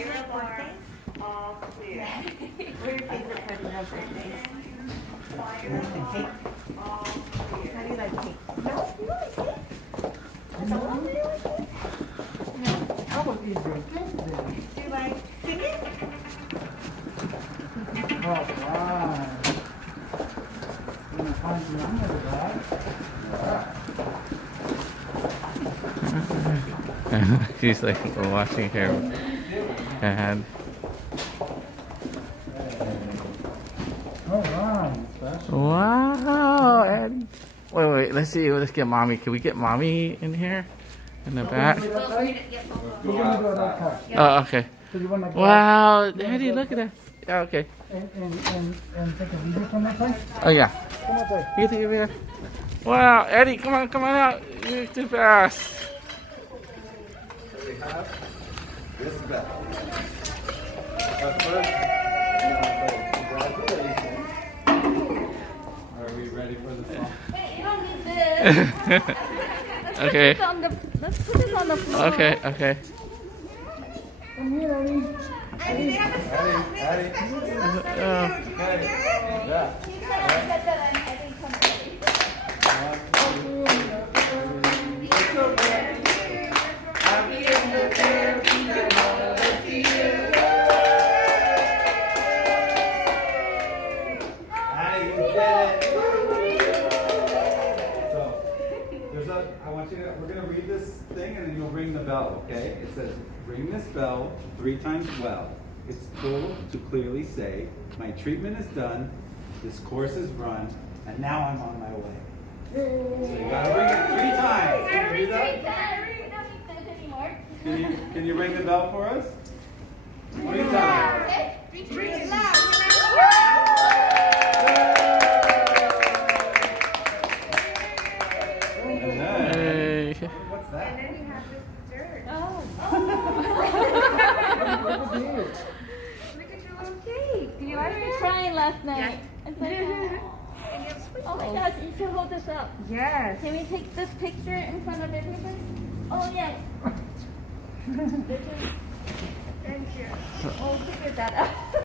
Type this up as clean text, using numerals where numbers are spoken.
favorite birthdays? All clear. What are your favorite part of your birthdays? The cake. All clear. How do you like cake? No, you like cake? That's all you like cake? No. How about these girls? Do you like singing? Oh, wow. I'm going to find some numbers, right? She's like watching her hand. Oh, wow. Special. Wow, Eddie. Wait, let's see. Let's get mommy. Can we get mommy in here? In the back? You're going to do it okay. Oh, okay. So you want to go Wow, Eddie, look at that. Yeah, okay. and take a video from that side? Oh, yeah. Come on, there. You take a video. Wow, Eddie, come on out. You're too fast. We have this bell. But first, congratulations. Are we ready for the song? Hey, you don't need this. Okay. Let's put this on the floor. Okay. Come here, Eddie. Addie. Oh. Okay. Yeah. Addie, you did it. So, we're gonna read this thing and then you'll ring the bell, okay? It says, ring this bell 3 times well. It's full to clearly say, my treatment is done, this course is run, and now I'm on my way. So you gotta ring it 3 times. Can you do that? Can you ring the bell for us? 3 times. Ring it loud. And then, Hey. what's that? And then you have this dessert. Oh. Look at this. Look at your little cake. Do you I like was it? crying last night. It's like, And you have oh my sprinkles. gosh, you should hold this up. Yes. Can we take this picture in front of everybody? Oh yeah. Thank you. Oh, figure that out.